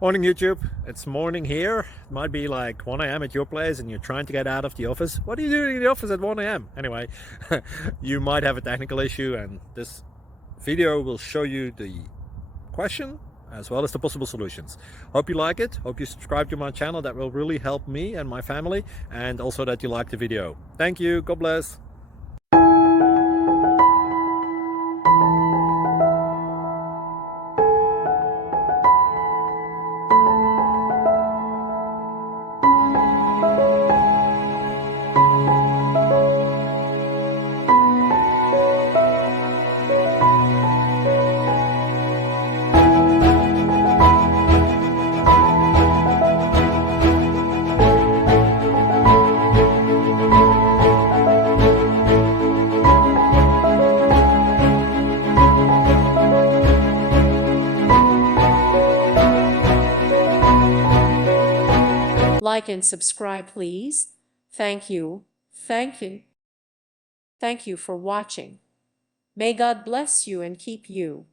Morning YouTube, it's morning here. It might be like 1 a.m. at your place and you're trying to get out of the office. What are you doing in the office at 1 a.m.? Anyway, you might have a technical issue and this video will show you the question as well as the possible solutions. Hope you like it, hope you subscribe to my channel. That will really help me and my family, and also that you like the video. Thank you, God bless. Like and subscribe, please. Thank you. Thank you. Thank you for watching. May God bless you and keep you.